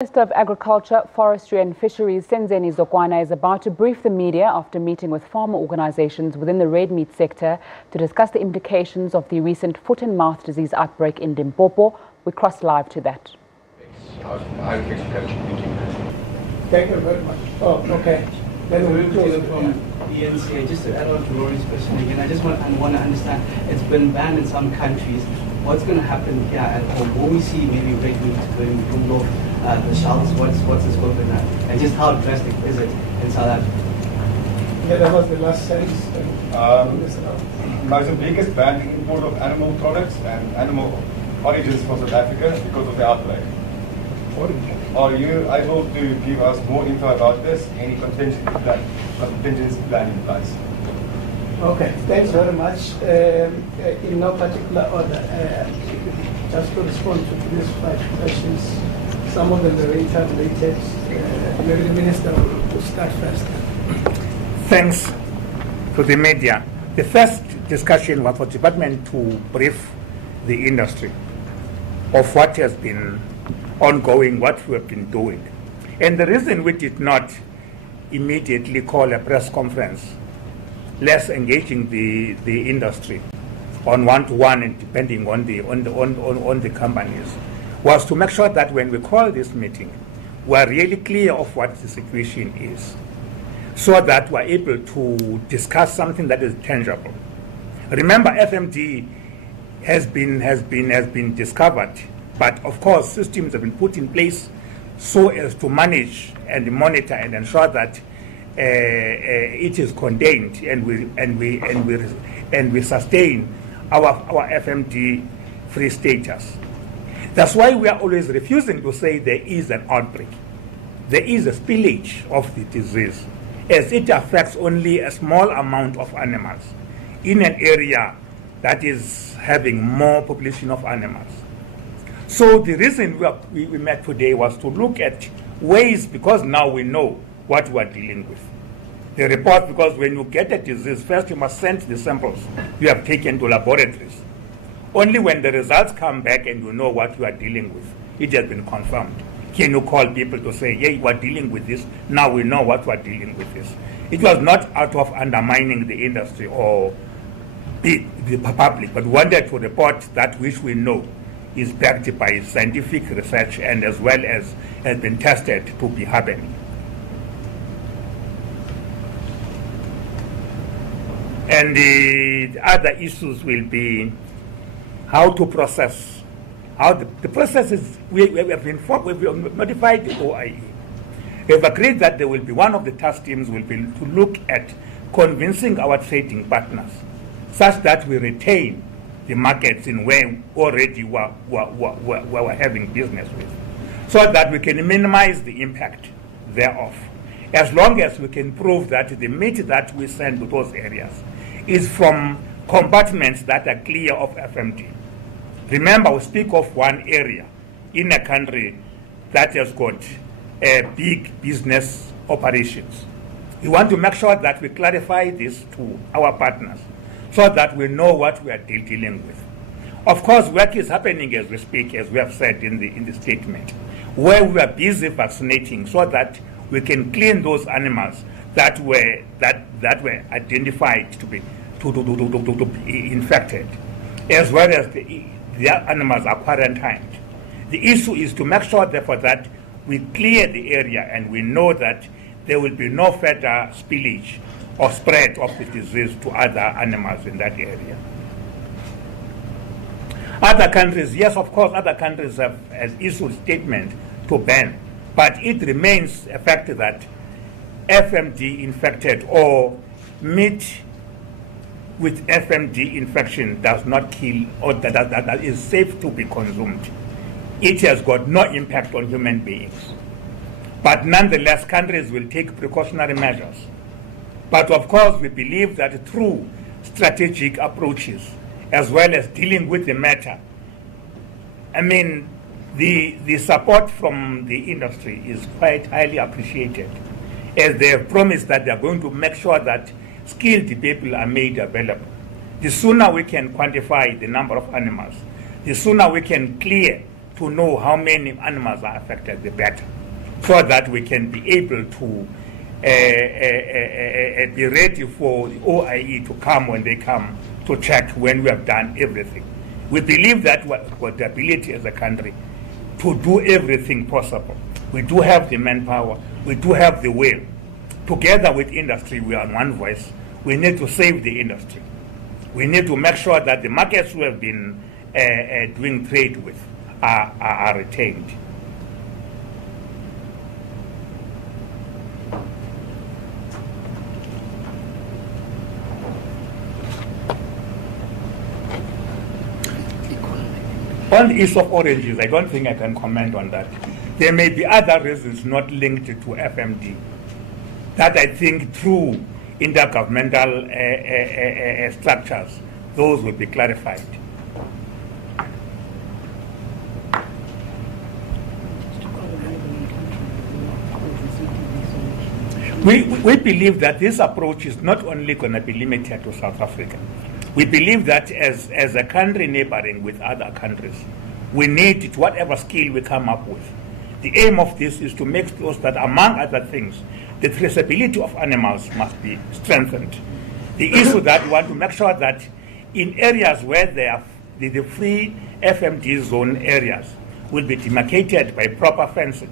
Minister of Agriculture, Forestry and Fisheries, Senzeni Zokwana, is about to brief the media after meeting with farmer organizations within the red meat sector to discuss the implications of the recent foot and mouth disease outbreak in Limpopo. We cross live to that. Thank you very much. Oh, okay. Then we'll close from ENCA. Just to add on to Rory's question again, I just want to understand, it's been banned in some countries. What's going to happen here at home? Will we see maybe red meat going below the shelves? What's the scope of that? And just how drastic is it in South Africa? Yeah, that was the last sentence. Mozambique has banned the import of animal products and animal origins from South Africa because of the outbreak. Are you able to give us more info about this? Any contingency plan in place? Okay, thanks very much. In no particular order, just to respond to these 5 questions, some of them are interrelated. Maybe the Minister will start first. Thanks to the media. The first discussion was for the department to brief the industry of what has been ongoing, what we have been doing. And the reason we did not immediately call a press conference, less engaging the industry on one-to-one and depending on the companies, was to make sure that when we call this meeting, we are really clear of what the situation is, so that we are able to discuss something that is tangible. Remember, FMD has been discovered, but of course systems have been put in place so as to manage and monitor and ensure that it is contained, and we sustain our FMD free status. That's why we are always refusing to say there is an outbreak. There is a spillage of the disease, as it affects only a small amount of animals in an area that is having more population of animals. So the reason we met today was to look at ways, because now we know what we are dealing with. The report, because when you get a disease, first you must send the samples you have taken to laboratories. Only when the results come back and you know what you are dealing with, it has been confirmed. Can you call people to say, yeah, you are dealing with this, now we know what we are dealing with this. It was not out of undermining the industry or the public, but wanted to report that which we know is backed by scientific research and as well as has been tested to be happening. And the other issues will be how to process. How the process is, we've notified the OIE. We've agreed that there will be one of the task teams will be to look at convincing our trading partners such that we retain the markets in where already we're having business with, so that we can minimize the impact thereof. As long as we can prove that the meat that we send to those areas is from compartments that are clear of FMD. Remember, we speak of one area in a country that has got big business operations. We want to make sure that we clarify this to our partners so that we know what we are dealing with. Of course, work is happening as we speak, as we have said in the statement, where we are busy vaccinating so that we can clean those animals that were identified to be infected, as well as the animals are quarantined. The issue is to make sure, therefore, that we clear the area and we know that there will be no further spillage or spread of the disease to other animals in that area. Other countries, yes, of course, other countries have issued statements to ban, but it remains a fact that FMD infected or meat with FMD infection does not kill, or that is safe to be consumed. It has got no impact on human beings. But nonetheless, countries will take precautionary measures. But of course, we believe that through strategic approaches, as well as dealing with the matter, I mean, the support from the industry is quite highly appreciated, as they have promised that they are going to make sure that skilled people are made available. The sooner we can quantify the number of animals, the sooner we can clear to know how many animals are affected, the better, so that we can be able to be ready for the OIE to come when they come to check when we have done everything. We believe that we've got the ability as a country to do everything possible. We do have the manpower, we do have the will. Together with industry, we are on one voice. We need to save the industry. We need to make sure that the markets we have been doing trade with are retained. On the issue of oranges, I don't think I can comment on that. There may be other reasons not linked to FMD that I think through intergovernmental structures, those will be clarified. We believe that this approach is not only going to be limited to South Africa. We believe that as a country neighboring with other countries, we need whatever skill we come up with. The aim of this is to make sure that, among other things, the traceability of animals must be strengthened. The issue that we want to make sure that in areas where they are the free FMD zone areas will be demarcated by proper fencing.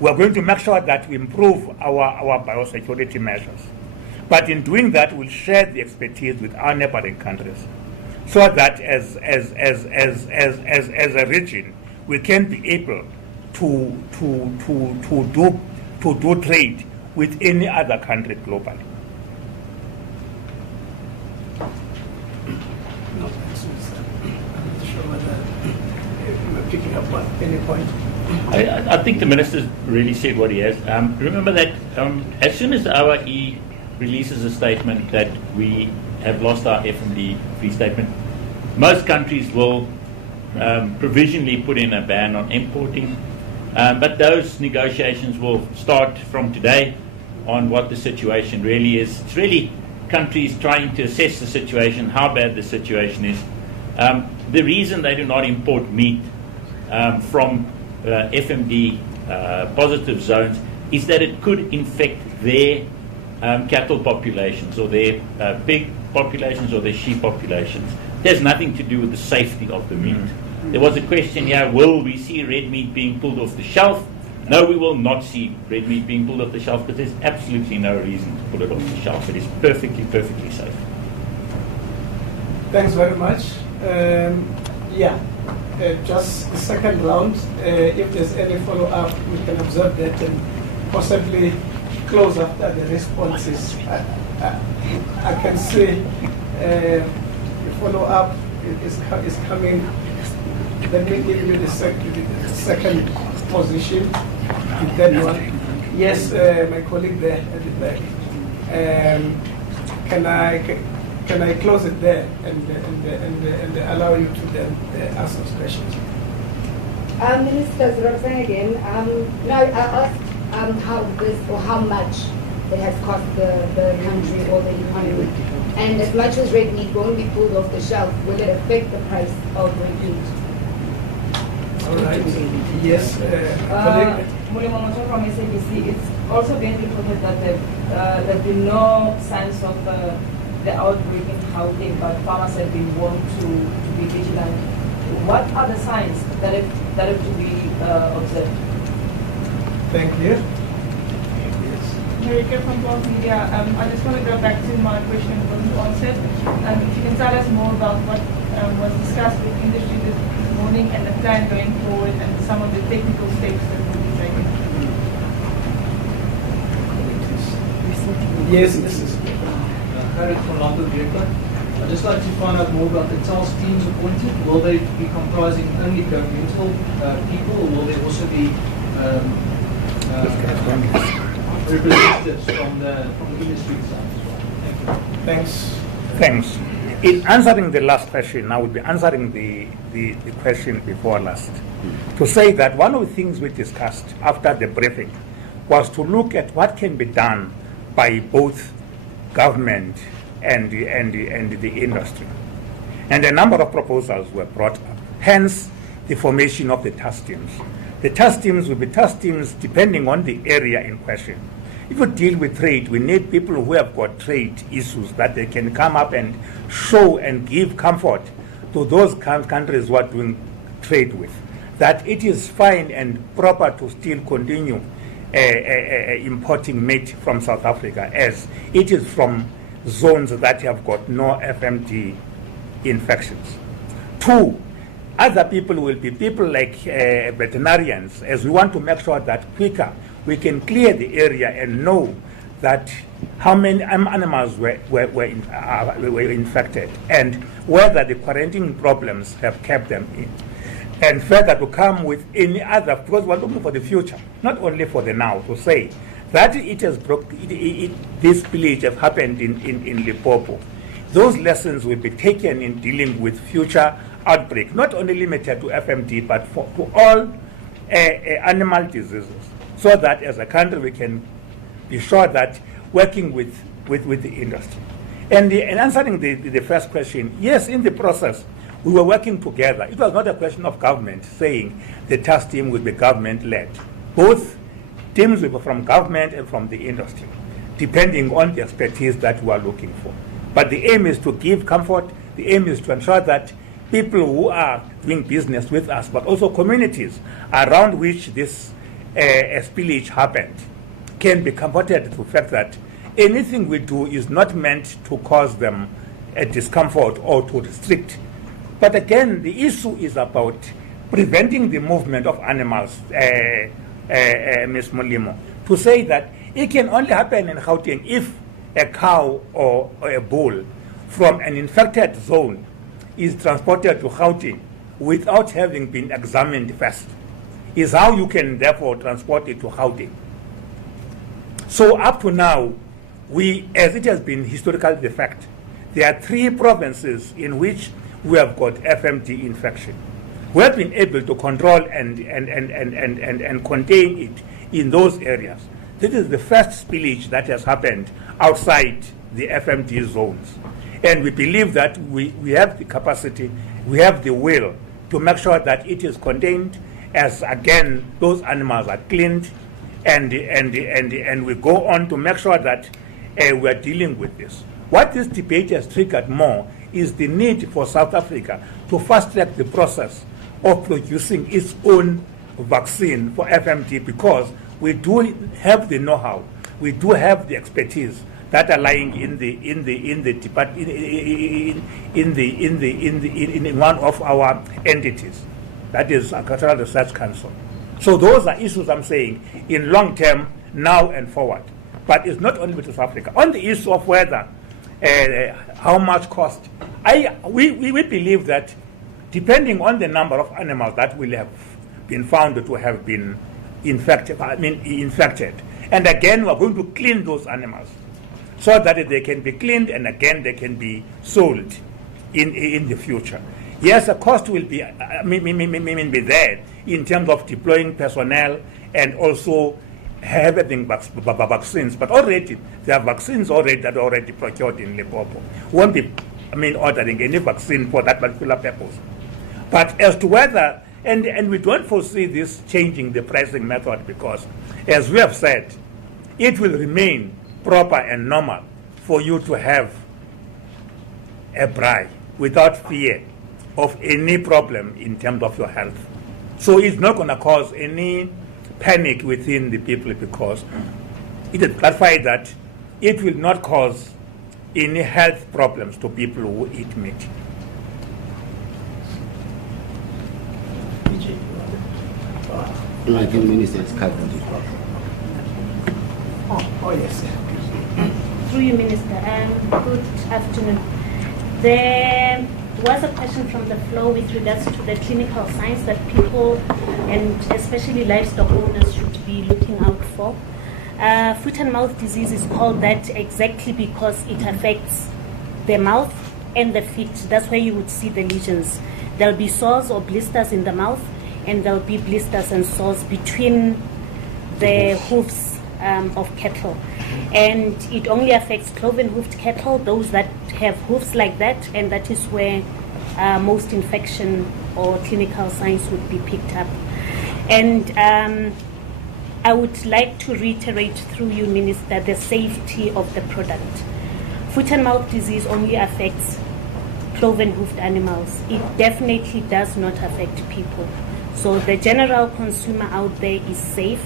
We are going to make sure that we improve our biosecurity measures. But in doing that, we'll share the expertise with our neighboring countries, so that as a region, we can be able to do trade with any other country globally. No, I'm not sure whether you're picking up at any point. I think the minister's really said what he has. Remember that as soon as our E releases a statement that we have lost our FMD free statement, most countries will provisionally put in a ban on importing. But those negotiations will start from today on what the situation really is. It's really countries trying to assess the situation, how bad the situation is. The reason they do not import meat from FMD positive zones is that it could infect their cattle populations or their pig populations or their sheep populations. It has nothing to do with the safety of the meat. There was a question here, will we see red meat being pulled off the shelf? No, we will not see red meat being pulled off the shelf, because there's absolutely no reason to pull it off the shelf. It is perfectly, perfectly safe. Thanks very much. Just the second round. If there's any follow-up, we can observe that and possibly close after the responses. I can see the follow-up is coming. Let me give you the second position, the third one. Yes, my colleague there at the back. Can I close it there and allow you to then ask those questions? Minister Roxanne again. Now I asked how much it has cost the country or the economy. And as much as red meat won't be pulled off the shelf, will it affect the price of red meat? All right. Yes. Mulimomoto from SABC. It's also been reported that there have been no signs of the outbreak in Gauteng, but farmers have been warned to be vigilant. What are the signs that have to be observed? Thank you. Marika from Pulse Media. I just want to go back to my question that wasn't answered. If you can tell us more about what was discussed with industry this morning and the plan going forward and some of the technical steps that will be taken. Yes, this is. Harry from London Director. I'd just like to find out more about the task teams appointed. Will they be comprising only governmental people, or will there also be representatives from the industry side as well? Thank you. Thanks. In answering the last question, I will be answering the question before last. To say that one of the things we discussed after the briefing was to look at what can be done by both government and the industry. And a number of proposals were brought up. Hence, the formation of the task teams. The task teams will be task teams depending on the area in question. If we deal with trade, we need people who have got trade issues that they can come up and show and give comfort to those countries who are doing trade with, that it is fine and proper to still continue importing meat from South Africa, as it is from zones that have got no FMD infections. 2, other people will be people like veterinarians, as we want to make sure that quicker we can clear the area and know that how many animals were infected and whether the quarantine problems have kept them in. And further to come with any other, because we're looking for the future, not only for the now, to say that it has this spillage has happened in Limpopo. Those lessons will be taken in dealing with future outbreaks, not only limited to FMD, but to all animal diseases, so that as a country we can be sure that working with the industry. And answering the first question, yes, in the process, we were working together. It was not a question of government saying the task team will be government-led. Both teams will be from government and from the industry, depending on the expertise that we are looking for. But the aim is to give comfort. The aim is to ensure that people who are doing business with us, but also communities around which this spillage happened, can be comforted to the fact that anything we do is not meant to cause them a discomfort or to restrict. But again, the issue is about preventing the movement of animals, Ms. Mulimo, to say that it can only happen in Gauteng if a cow or a bull from an infected zone is transported to Gauteng without having been examined first, is how you can therefore transport it to Gauteng. So up to now, as it has been historically the fact, there are 3 provinces in which we have got FMD infection. We have been able to control and contain it in those areas. This is the first spillage that has happened outside the FMD zones. And we believe that we have the capacity, we have the will to make sure that it is contained, as again those animals are cleaned, and we go on to make sure that we are dealing with this. What this debate has triggered more is the need for South Africa to fast-track the process of producing its own vaccine for FMD, because we do have the know-how, we do have the expertise that are lying in one of our entities, that is Agricultural Research Council. So those are issues I'm saying in long term, now and forward. But it's not only with South Africa. On the issue of whether how much cost, we believe that depending on the number of animals that will have been found to have been infected, and again we're going to clean those animals so that they can be cleaned and again they can be sold in the future. Yes, the cost will be be there in terms of deploying personnel and also having vaccines, but already there are vaccines already that are already procured in Limpopo. We won't be ordering any vaccine for that particular purpose. But as to whether, and we don't foresee this changing the pricing method, because as we have said, it will remain proper and normal for you to have a braai without fear of any problem in terms of your health. So it's not going to cause any panic within the people, because it is clarified that it will not cause any health problems to people who eat meat. I think Minister is covered. Oh yes. Through you, Minister. Good afternoon. There was a question from the floor with regards to the clinical signs that people, and especially livestock owners, should be looking out for. Foot and mouth disease is called that exactly because it affects the mouth and the feet. That's where you would see the lesions. There'll be sores or blisters in the mouth, and there'll be blisters and sores between the hoofs of cattle. And it only affects cloven-hoofed cattle, those that have hoofs like that, and that is where most infection or clinical signs would be picked up. And I would like to reiterate through you, Minister, the safety of the product. Foot and mouth disease only affects cloven-hoofed animals. It definitely does not affect people. So the general consumer out there is safe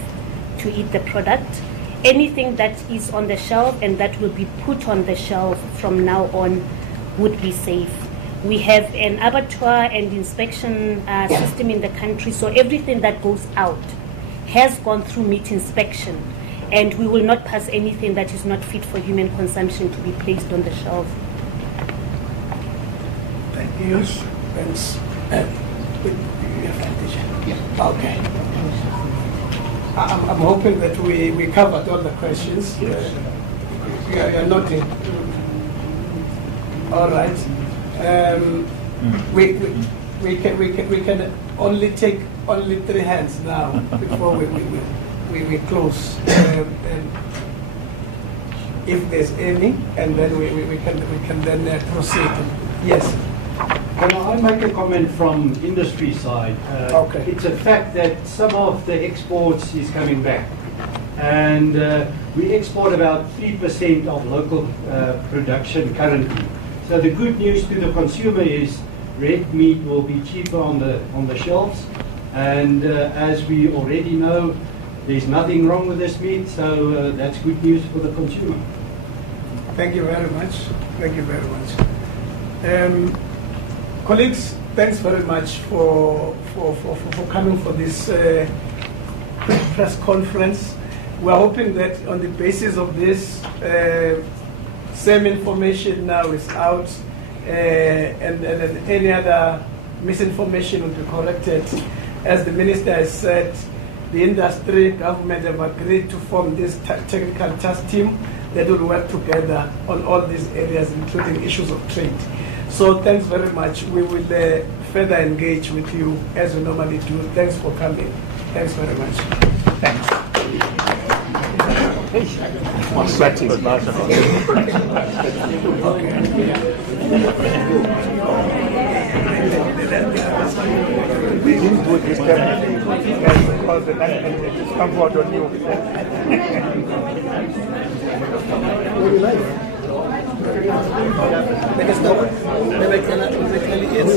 to eat the product. Anything that is on the shelf and that will be put on the shelf from now on would be safe. We have an abattoir and inspection system in the country, so everything that goes out has gone through meat inspection, and we will not pass anything that is not fit for human consumption to be placed on the shelf. Thank you. Thanks. Okay. I'm hoping that we covered all the questions. You're nodding. All right. We can only take only 3 hands now before we close. If there's any, and then we can then proceed. Yes. Can I make a comment from industry side? Okay. It's a fact that some of the exports is coming back. And we export about 3% of local production currently. So the good news to the consumer is red meat will be cheaper on the shelves. And as we already know, there's nothing wrong with this meat, so that's good news for the consumer. Thank you very much. Thank you very much. Colleagues, thanks very much for coming for this press conference. We're hoping that on the basis of this, same information now is out, and any other misinformation will be corrected. As the Minister has said, the industry, government have agreed to form this technical task team that will work together on all these areas, including issues of trade. So thanks very much. We will further engage with you as we normally do. Thanks for coming. Thanks very much. Thanks. I'm sweating. We didn't do this definitely because the management has come forward on you. What do you like? Yes,